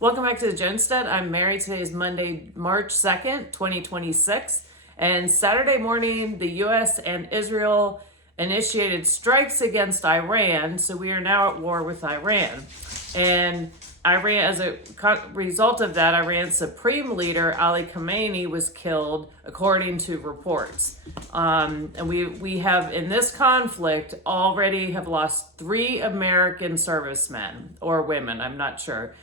Welcome back to the Jonestead. I'm Mary. Today is Monday, March 2nd, 2026. And Saturday morning, the U.S. and Israel initiated strikes against Iran. So we are now at war with Iran. And Iran, as a result of that, Iran's supreme leader, Ali Khamenei, was killed, according to reports. And we have, in this conflict, already have lost 3 American servicemen or women. I'm not sure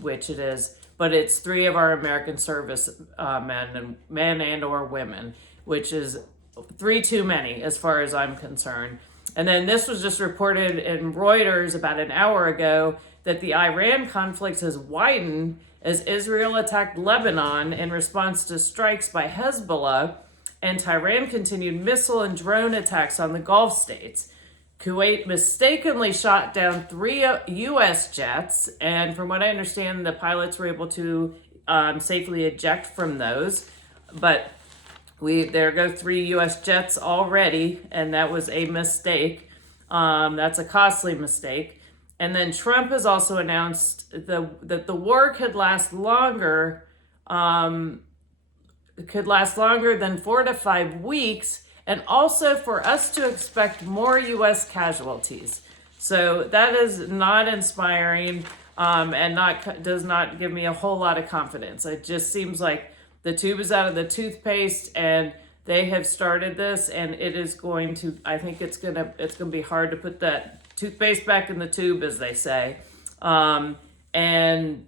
which it is, but it's 3 of our American service men and or women, which is 3 too many as far as I'm concerned. And then this was just reported in Reuters about an hour ago that the Iran conflict has widened as Israel attacked Lebanon in response to strikes by Hezbollah, and Tehran continued missile and drone attacks on the Gulf states. Kuwait mistakenly shot down 3 U.S. jets, and from what I understand, the pilots were able to safely eject from those. But there go 3 U.S. jets already, and that was a mistake. That's a costly mistake. And then Trump has also announced that the war could last longer than 4 to 5 weeks, and also for us to expect more U.S. casualties. So that is not inspiring, and does not give me a whole lot of confidence. It just seems like the tube is out of the toothpaste, and they have started this, and it is going to. I think it's gonna be hard to put that toothpaste back in the tube, as they say. And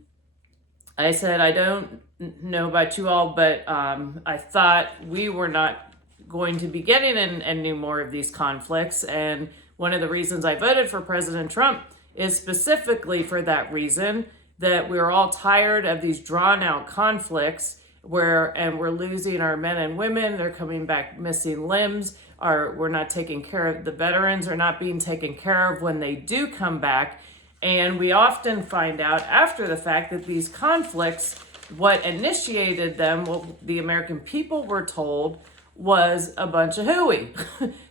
I said, I don't know about you all, but I thought we were not going to be getting in any more of these conflicts. And one of the reasons I voted for President Trump is specifically for that reason, that we're all tired of these drawn out conflicts and we're losing our men and women. They're coming back missing limbs. We're not taking care of the veterans, are not being taken care of when they do come back. And we often find out after the fact that these conflicts, what initiated them, what the American people were told, was a bunch of hooey.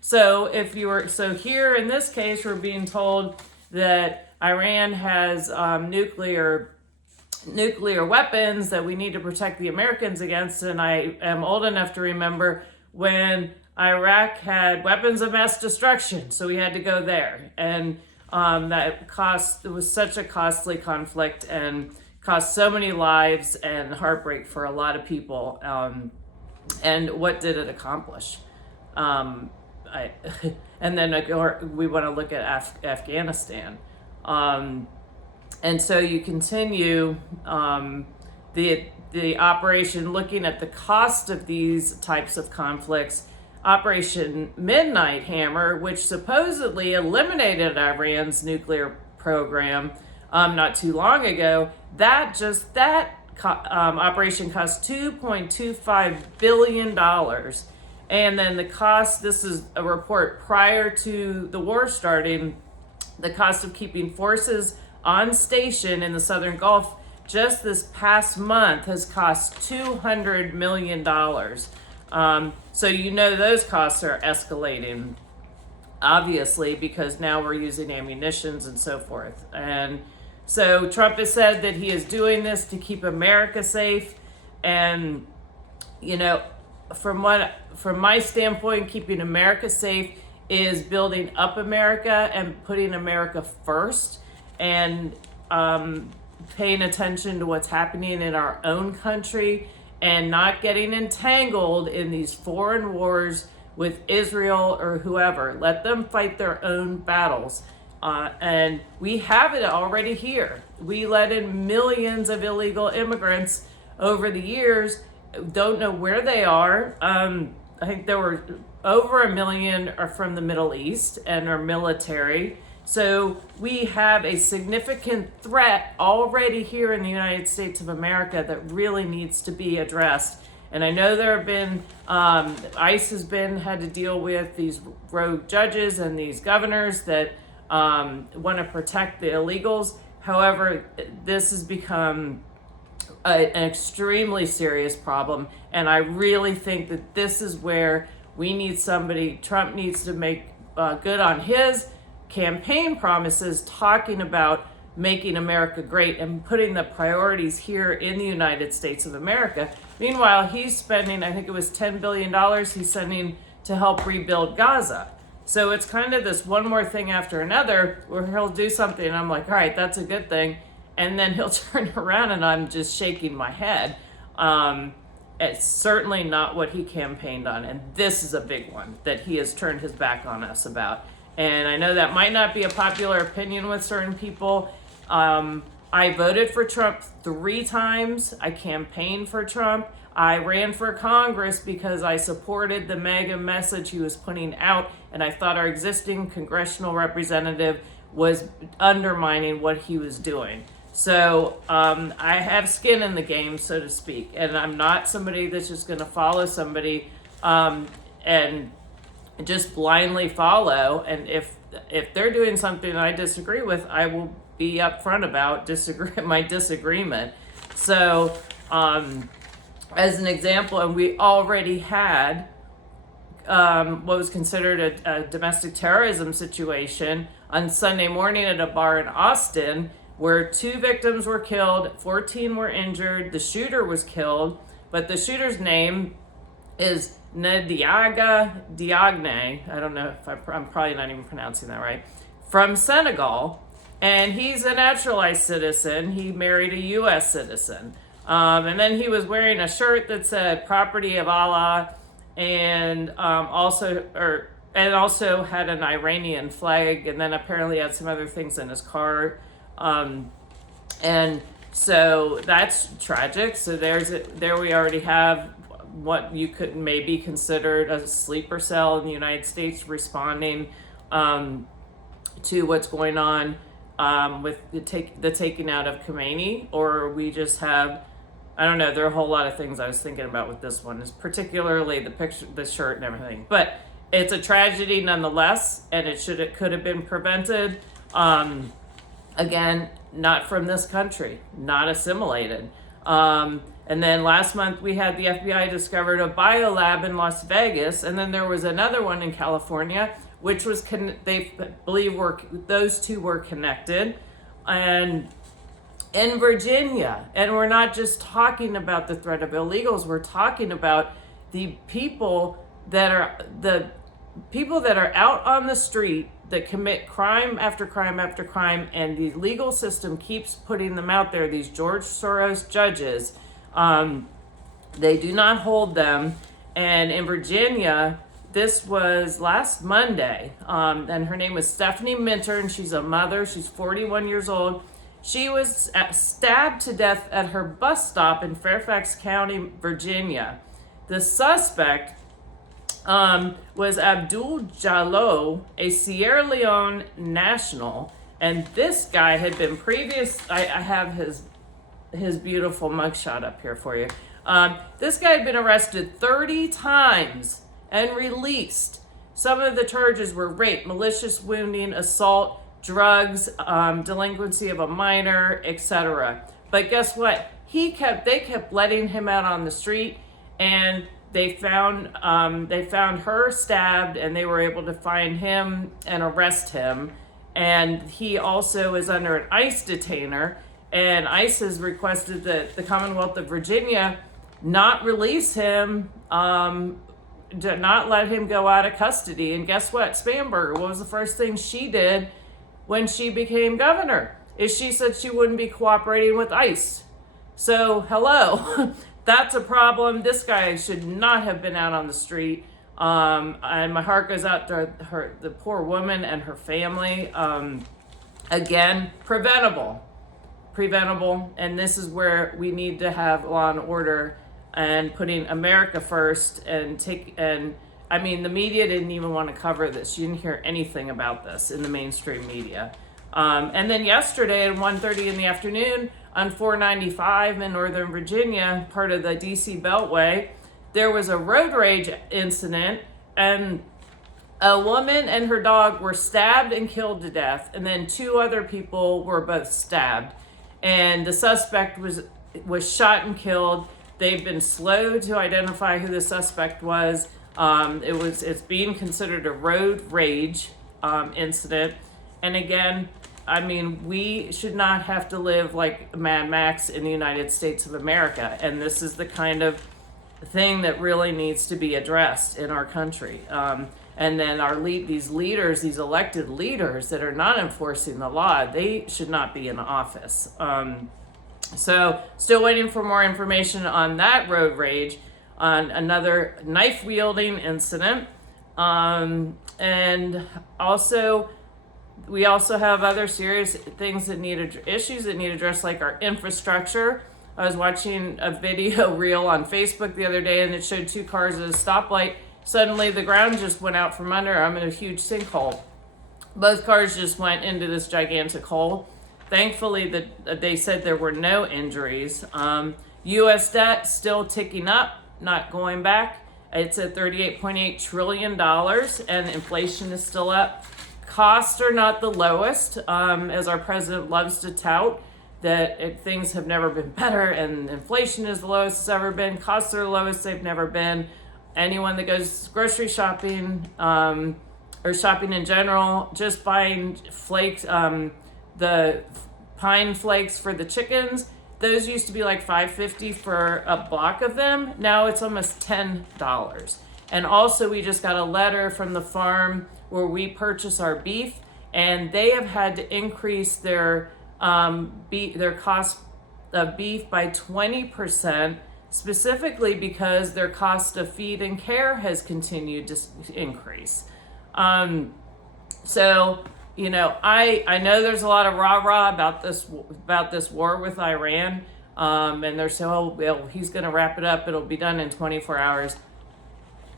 So here in this case, we're being told that Iran has nuclear weapons that we need to protect the Americans against. And I am old enough to remember when Iraq had weapons of mass destruction, so we had to go there. And it was such a costly conflict and cost so many lives and heartbreak for a lot of people. And what did it accomplish? And then we want to look at Afghanistan. And so you continue the operation, looking at the cost of these types of conflicts. Operation Midnight Hammer, which supposedly eliminated Iran's nuclear program not too long ago, that operation cost $2.25 billion. And then the cost, this is a report prior to the war starting, the cost of keeping forces on station in the southern Gulf just this past month has cost $200 million. So those costs are escalating, obviously, because now we're using ammunitions and so forth. And so Trump has said that he is doing this to keep America safe. And, from my standpoint, keeping America safe is building up America and putting America first, and paying attention to what's happening in our own country and not getting entangled in these foreign wars with Israel or whoever. Let them fight their own battles. And we have it already here. We let in millions of illegal immigrants over the years. Don't know where they are. I think there were over 1 million are from the Middle East and are military. So we have a significant threat already here in the United States of America that really needs to be addressed. And I know there have been, ICE had to deal with these rogue judges and these governors that want to protect the illegals. However, this has become an extremely serious problem. And I really think that this is where Trump needs to make good on his campaign promises, talking about making America great and putting the priorities here in the United States of America. Meanwhile, he's spending, I think it was $10 billion he's sending to help rebuild Gaza. So it's kind of this one more thing after another where he'll do something and I'm like, all right, that's a good thing. And then he'll turn around and I'm just shaking my head. It's certainly not what he campaigned on. And this is a big one that he has turned his back on us about. And I know that might not be a popular opinion with certain people. I voted for Trump 3 times. I campaigned for Trump. I ran for Congress because I supported the MAGA message he was putting out, and I thought our existing congressional representative was undermining what he was doing. So I have skin in the game, so to speak, and I'm not somebody that's just going to follow somebody and just blindly follow. And if they're doing something I disagree with, I will be upfront about my disagreement. So as an example, and we already had what was considered a domestic terrorism situation on Sunday morning at a bar in Austin, where 2 victims were killed, 14 were injured. The shooter was killed, but the shooter's name is Ndiaga Diagne. I don't know if I'm probably not even pronouncing that right. From Senegal, and he's a naturalized citizen. He married a U.S. citizen. And then he was wearing a shirt that said "Property of Allah," and also had an Iranian flag, and then apparently had some other things in his car. And so that's tragic. So there we already have what you could maybe consider a sleeper cell in the United States responding to what's going on with the taking out of Khomeini, or we just have, I don't know, there are a whole lot of things I was thinking about with this one, is particularly the picture, the shirt and everything. But it's a tragedy nonetheless, and it could have been prevented. Again, not from this country, not assimilated. And then last month we had the FBI discovered a biolab in Las Vegas, and then there was another one in California, which was they believe those 2 were connected, and in Virginia. And we're not just talking about the threat of illegals; we're talking about the people that are out on the street that commit crime after crime after crime, and the legal system keeps putting them out there. These George Soros judges, they do not hold them. And in Virginia, this was last Monday, and her name was Stephanie Minter, and she's a mother. She's 41 years old. She was stabbed to death at her bus stop in Fairfax County, Virginia. The suspect was Abdul Jallo, a Sierra Leone national, and this guy had been I have his beautiful mugshot up here for you. This guy had been arrested 30 times and released. Some of the charges were rape, malicious wounding, assault, drugs, delinquency of a minor, etc. But guess what? They kept letting him out on the street, and they found her stabbed, and they were able to find him and arrest him. And he also is under an ICE detainer, and ICE has requested that the Commonwealth of Virginia not release him, to not let him go out of custody. And guess what? Spanberger, what was the first thing she did when she became governor? Is she said she wouldn't be cooperating with ICE. So, hello. That's a problem. This guy should not have been out on the street. And my heart goes out to the poor woman and her family. Again, preventable. And this is where we need to have law and order and putting America first, the media didn't even want to cover this. You didn't hear anything about this in the mainstream media. And then yesterday at 1:30 in the afternoon on 495 in Northern Virginia, part of the DC Beltway, there was a road rage incident, and a woman and her dog were stabbed and killed to death, and then 2 other people were both stabbed. And the suspect was shot and killed. They've been slow to identify who the suspect was. It's being considered a road rage incident. And again, I mean, we should not have to live like Mad Max in the United States of America. And this is the kind of thing that really needs to be addressed in our country. And then these leaders, these elected leaders that are not enforcing the law, they should not be in office. So still waiting for more information on that road rage, on another knife wielding incident. And also, we also have other serious things that issues that need addressed, like our infrastructure. I was watching a video reel on Facebook the other day, and it showed two cars at a stoplight. Suddenly the ground just went out from under. I'm in a huge sinkhole. Both cars just went into this gigantic hole. Thankfully, they said there were no injuries. U.S. debt still ticking up, not going back. It's at $38.8 trillion, and inflation is still up. Costs are not the lowest, as our president loves to tout, that things have never been better, and inflation is the lowest it's ever been. Costs are the lowest they've never been. Anyone that goes grocery shopping, or shopping in general, just buying flakes, the pine flakes for the chickens, those used to be like $5.50 for a block of them. Now it's almost $10. And also, we just got a letter from the farm where we purchase our beef, and they have had to increase their cost of beef by 20%, specifically because their cost of feed and care has continued to increase. So, you know, I know there's a lot of rah-rah about this war with Iran, and they're saying, oh, well, he's going to wrap it up. It'll be done in 24 hours.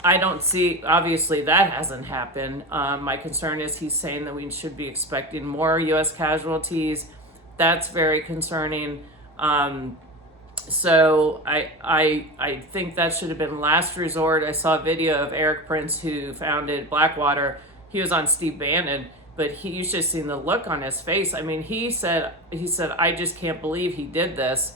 I don't see, obviously that hasn't happened. My concern is he's saying that we should be expecting more U.S. casualties. That's very concerning. So I think that should have been last resort. I saw a video of Eric Prince, who founded Blackwater. He was on Steve Bannon, but you should have seen the look on his face. I mean, he said, I just can't believe he did this.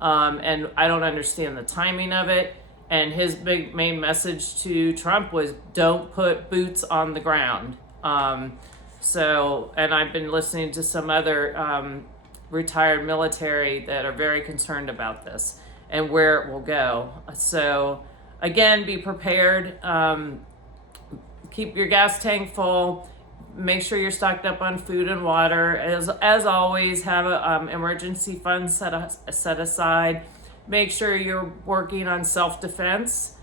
And I don't understand the timing of it. And his main message to Trump was, don't put boots on the ground. And I've been listening to some other retired military that are very concerned about this and where it will go. So again, be prepared. Keep your gas tank full. Make sure you're stocked up on food and water. As always, have a emergency fund set aside. Make sure you're working on self-defense,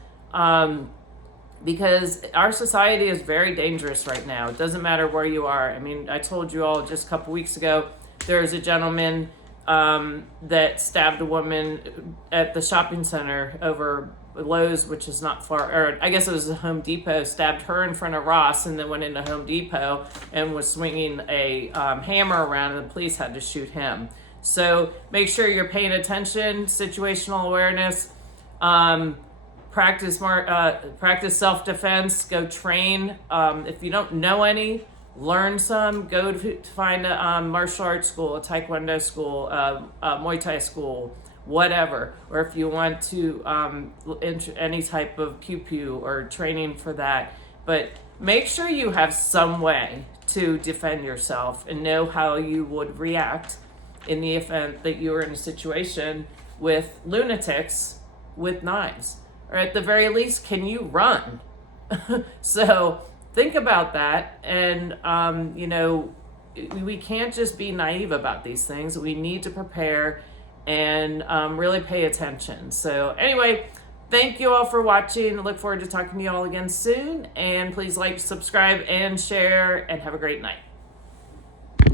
because our society is very dangerous right now. It doesn't matter where you are. I mean, I told you all just a couple weeks ago, there was a gentleman that stabbed a woman at the shopping center over Lowe's, which is not far, or I guess it was a Home Depot, stabbed her in front of Ross, and then went into Home Depot and was swinging a hammer around, and the police had to shoot him. So make sure you're paying attention, situational awareness, practice self-defense, go train. If you don't know any, learn some, go to find a martial arts school, a taekwondo school, a Muay Thai school, whatever. Or if you want to enter any type of pew or training for that. But make sure you have some way to defend yourself and know how you would react in the event that you were in a situation with lunatics with knives. Or at the very least, can you run? So think about that. And, we can't just be naive about these things. We need to prepare and really pay attention. So anyway, thank you all for watching. I look forward to talking to you all again soon. And please like, subscribe, and share, and have a great night.